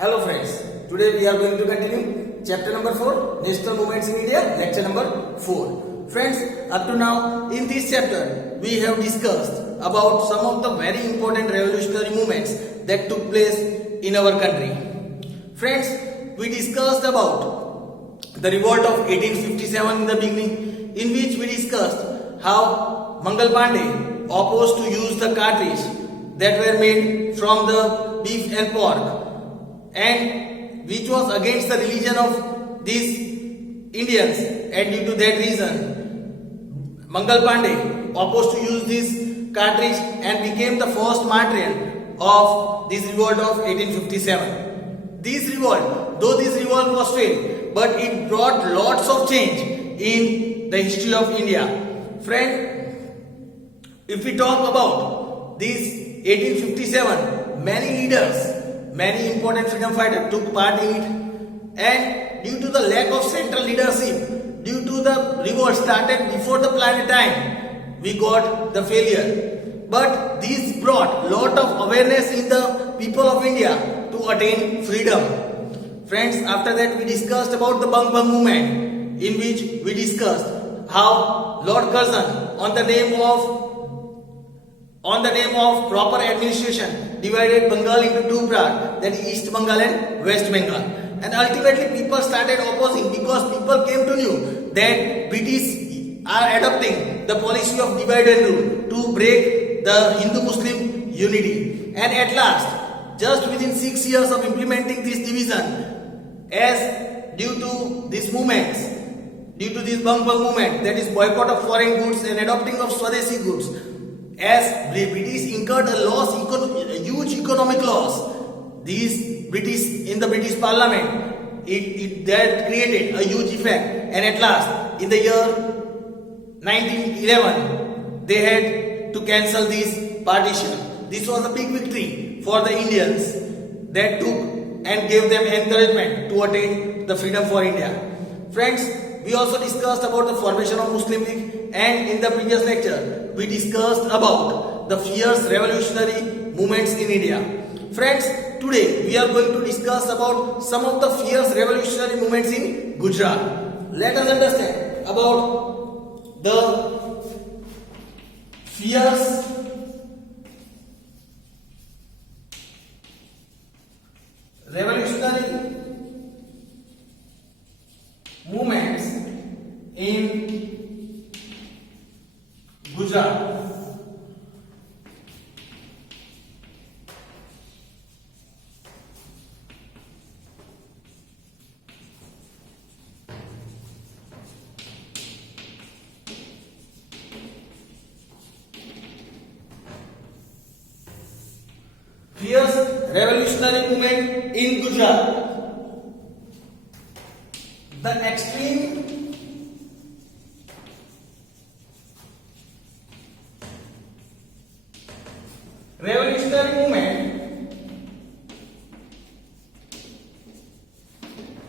Hello friends, today we are going to continue chapter number 4, National Movements in India, lecture number 4. Friends, up to now in this chapter we have discussed about some of the very important revolutionary movements that took place in our country. Friends, we discussed about the revolt of 1857 in the beginning, in which we discussed how Mangal Pandey opposed to use the cartridge that were made from the beef and pork, and which was against the religion of these Indians, and due to that reason Mangal Pandey opposed to use this cartridge and became the first martyr of this revolt of 1857. This revolt, though this revolt was failed, but it brought lots of change in the history of India. Friend, if we talk about this 1857, many leaders, many important freedom fighters took part in it, and due to the lack of central leadership, due to the revolt started before the planned time, we got the failure. But this brought lot of awareness in the people of India to attain freedom. Friends, after that we discussed about the Bang Bang movement, in which we discussed how Lord Curzon, on the name of proper administration, divided Bengal into two parts, that is East Bengal and West Bengal. And ultimately people started opposing because people came to know that British are adopting the policy of divide and rule to break the Hindu-Muslim unity. And at last, just within 6 years of implementing this division, as due to these movements, due to this Bang Bang movement, that is boycott of foreign goods and adopting of Swadeshi goods, as the British incurred a huge economic loss, these British in the British Parliament, that created a huge effect, and at last in the year 1911 they had to cancel this partition. This was a big victory for the Indians that took and gave them encouragement to attain the freedom for India. Friends, we also discussed about the formation of Muslim League, and in the previous lecture we discussed about the fierce revolutionary movements in India. Friends, today we are going to discuss about some of the fierce revolutionary movements in Gujarat. Let us understand about the fierce revolutionary movements in Gujarat. Fierce revolutionary movement in Gujarat. The extreme revolutionary movement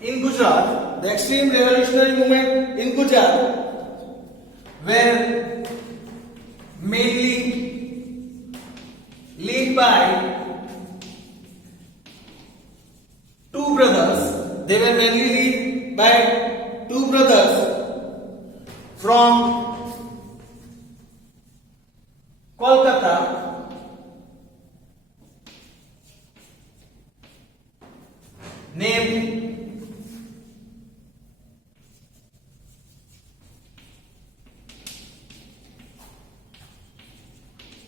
in Gujarat, the extreme revolutionary movement in Gujarat were mainly led by two brothers. They were mainly led by two brothers from Kolkata, named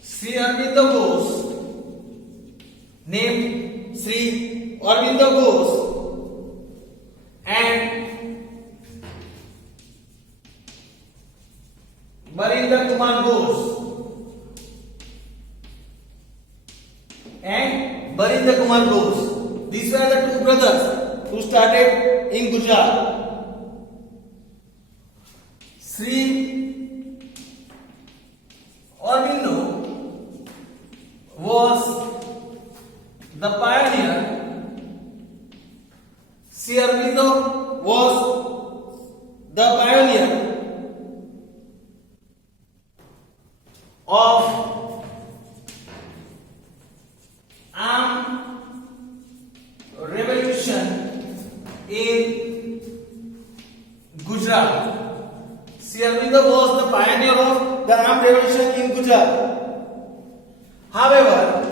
Sri Aurobindo Ghosh, named Sri Aurobindo Ghosh, and Barinder Kumar Ghosh, These were the two brothers who started in Gujarat. Sri Aurobindo was the pioneer. Sri Aurobindo was the pioneer of armed revolution Gujarat. Sri Aurobindo was the pioneer of the armed revolution in Gujarat. However,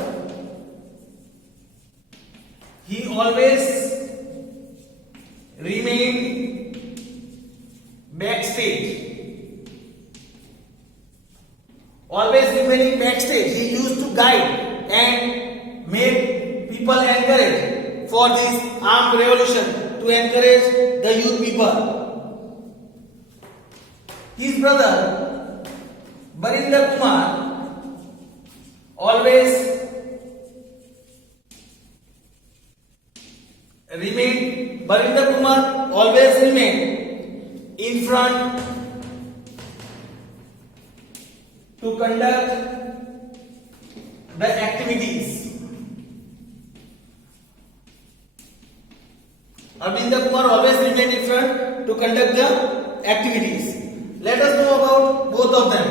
he always remained backstage. Always remaining backstage, he used to guide and make people encourage for this armed revolution, to encourage the youth people. His brother Barinder Kumar always remained in front to conduct the activities. Arvind Kumar always remained in front to conduct the activities. Let us know about both of them.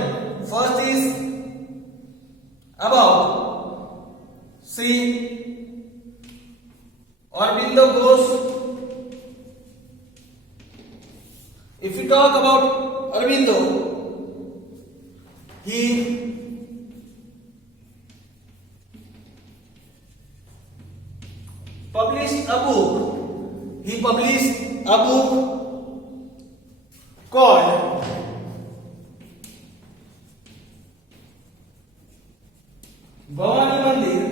First is about Sri Aurobindo Ghosh. If we talk about Aurobindo, he published a book called Bhavani Mandir.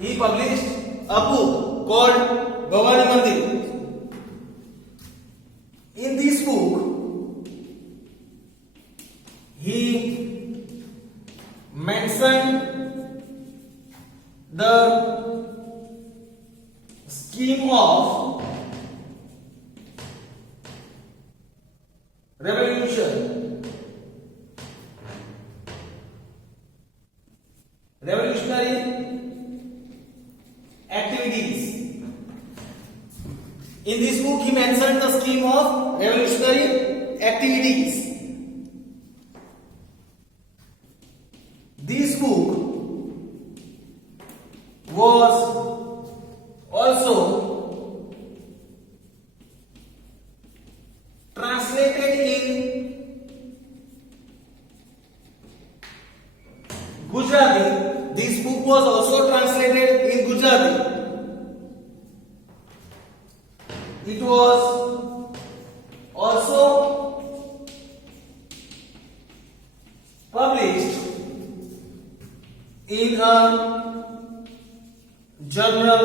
He published a book called Bhavani Mandir. In this book, he mentioned the scheme of revolutionary activities. In this book, he mentioned the scheme of revolutionary activities. This book was also translated in Gujarati. This book was also translated in Gujarati. It was also published in a journal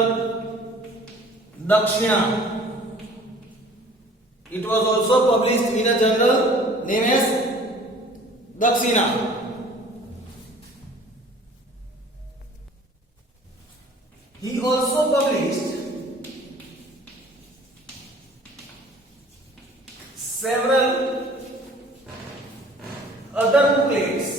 Dakshina. It was also published in a journal named as Dakshina. He also published several other booklets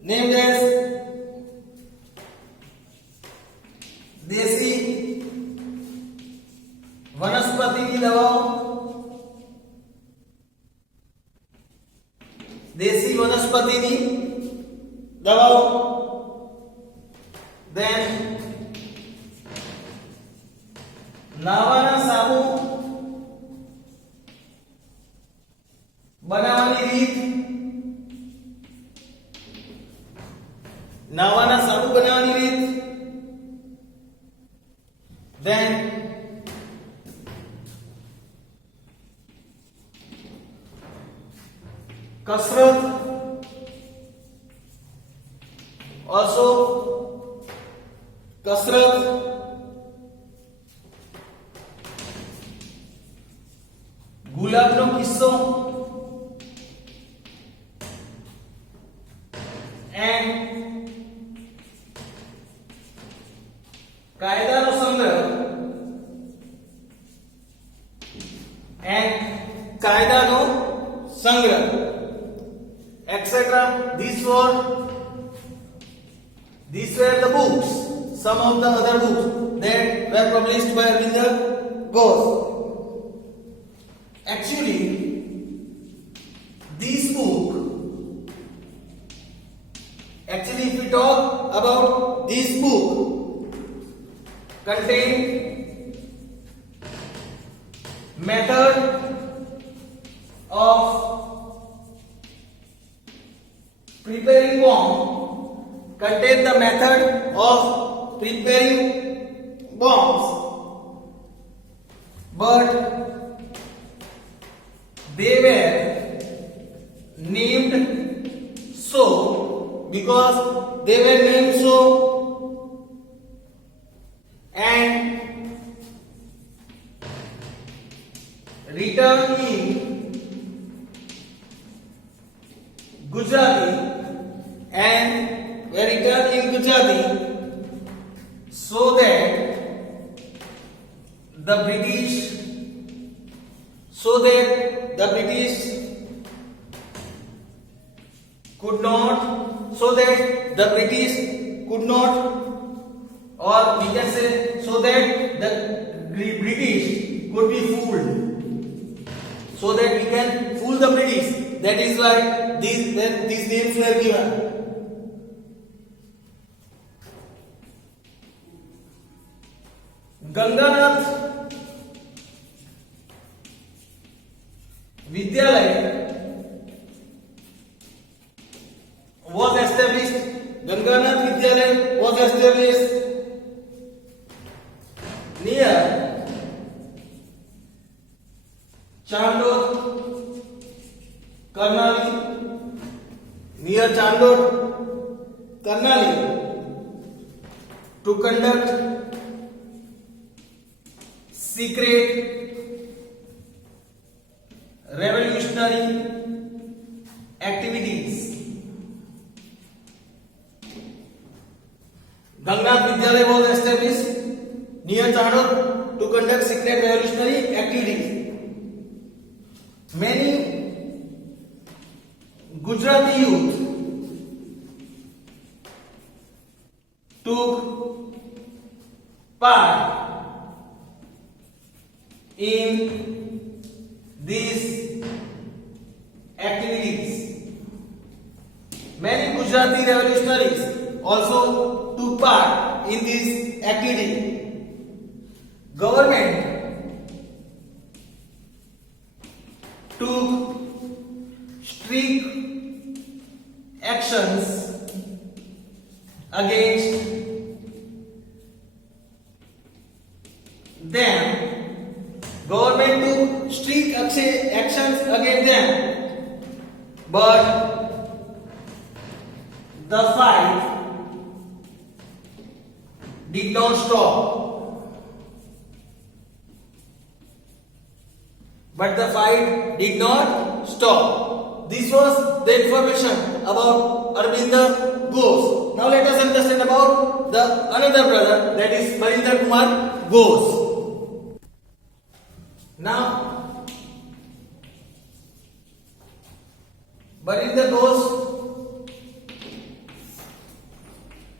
named as देसी वनस्पति की दवाओं, देसी वनस्पति की दवाओं, then નાવાના સાબુ બનાવવાની રીત, નાવાના સાબુ બનાવવાની રીત, then कसरत, also कसरत, ગુલાબનો કિસ્સો, and કાયદાનો સંગ્રહ, etc. These were the books, some of the other books that were published by Arvind Ghosh. Actually, this book Actually, if we talk about this book, contain method of preparing bomb, contain the method of preparing bombs, but they were named so because they were named so, and written in Gujarati, and were written in Gujarati so that the British could not, or we can say so that the British could be fooled, so that we can fool the British. That is why these names were given. Ganganath Vidyalaya was established. Ganganath Vidyalaya was established near Chandod, Karnali, to conduct secret revolutionary activities. Ganganath Vidyalaya was established near Chandod to conduct secret revolutionary activities. Many Gujarati youth took part in these activities. Many Gujarati revolutionaries also took part in this activity. Government took strict actions against them. Government took strict actions against them, but the fight did not stop. This was the information about Aurobindo Ghosh. Now let us understand about the another brother, that is Barinder Kumar Ghosh. Now, Barinder Ghosh,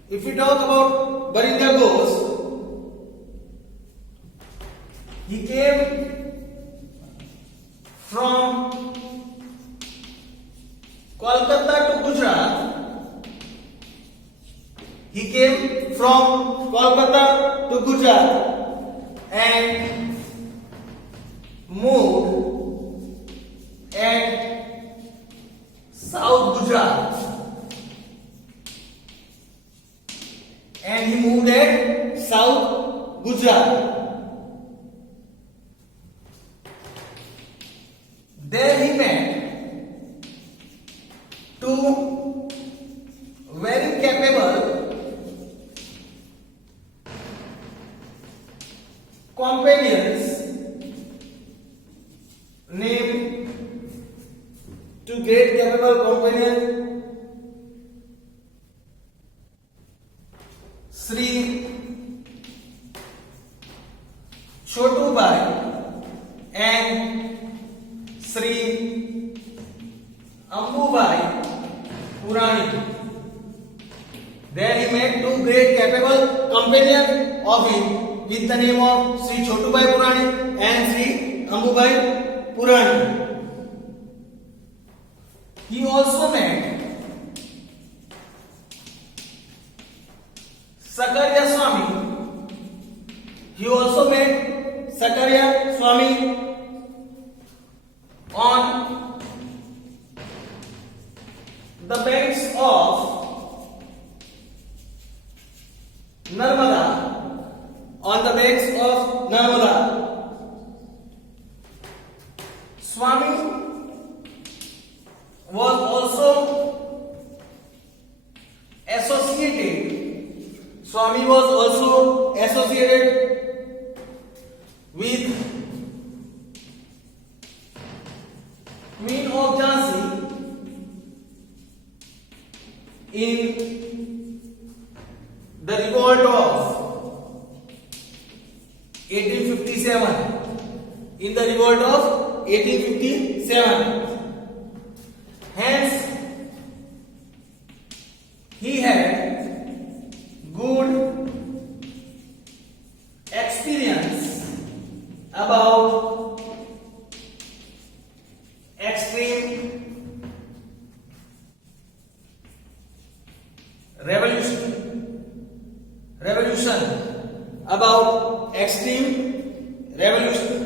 if we talk about Barinder Ghosh, he came from Kolkata to Gujarat. And moved at South Gujarat. There he met two very capable companions named Sri Chotubai and Sri Ambubai Purani. There he met two great capable companions of him with the name of Sri Chotubai Purani and Sri Ambubai Purani. He also met Sakarya Swami. He also met Sakarya Swami on the banks of Narmada. On the banks of Narmada. Swami was also associated. Swami was also associated with Queen of Jhansi in the revolt of 1857. In the revolt of 1857. Hence, he had good experience about extreme revolution about extreme revolutionary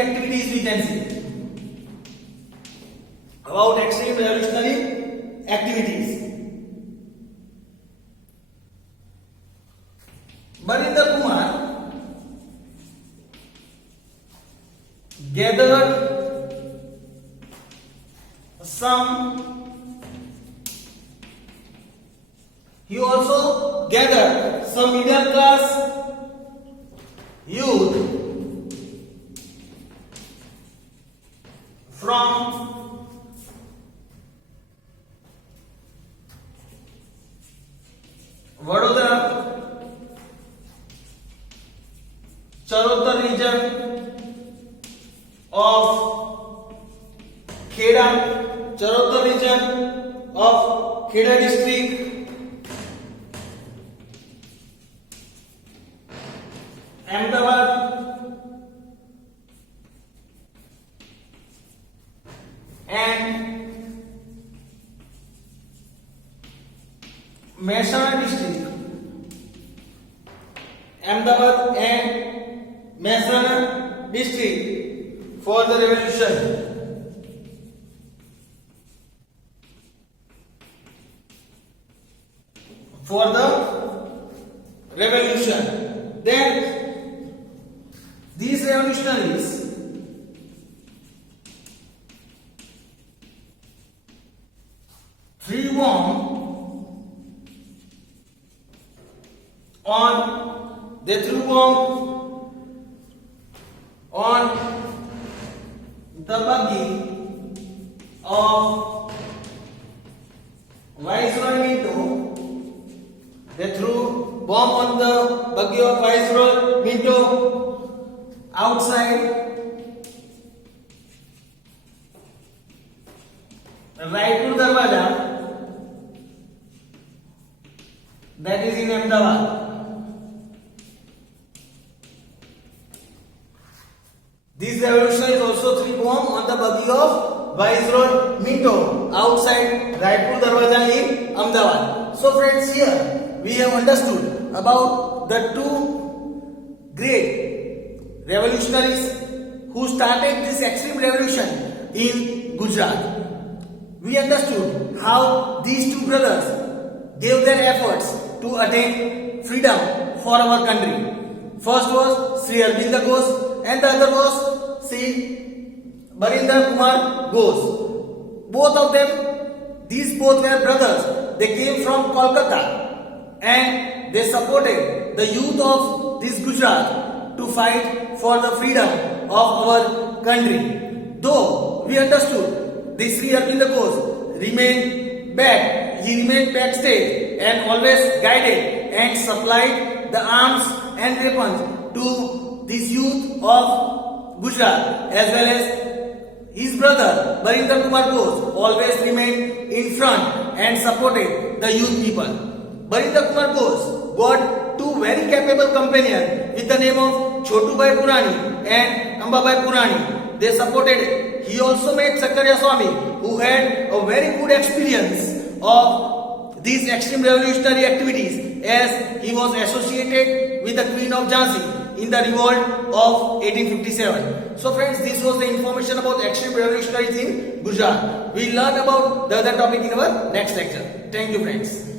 activities, we can say about extreme revolutionary activities. Barinder Kumar gathered he also gathered some middle class youth from Vadodara, Charotar region of Kheda, Charotar region of Kheda district, Ahmedabad, and Mehsana district. Ahmedabad and Mehsana district for the revolution. For the revolution. Then these revolutionaries threw bomb on the buggy of Viceroy Minto. They threw bomb on the buggy of Viceroy Minto outside Raipur Darwaja, that is in Ahmedabad. These revolutionaries also threw bomb on the buggy of Viceroy Minto outside Raipur Darwaja in Ahmedabad. So friends, here we have understood about the two great revolutionaries who started this extreme revolution in Gujarat. We understood how these two brothers gave their efforts to attain freedom for our country. First was Sri Aurobindo Ghosh and the other was Sri Barinder Kumar Ghosh. Both of them, these both were brothers. They came from Kolkata and they supported the youth of this Gujarat to fight for the freedom of our country. Though we understood this Sri Aurobindo Ghosh remained backstage and always guided and supplied the arms and weapons to this youth of Gujarat, as well as his brother Barinder Kumar Ghosh always remained in front and supported the youth people. Barinder Kumar Ghosh got two very capable companions with the name of Chotubai Purani and Ambabai Purani. They supported it. He also met Sakarya Swami, who had a very good experience of these extreme revolutionary activities as he was associated with the Queen of Jhansi in the revolt of 1857. So friends, this was the information about extreme revolutionaries in Gujarat. We will learn about the other topic in our next lecture. Thank you friends.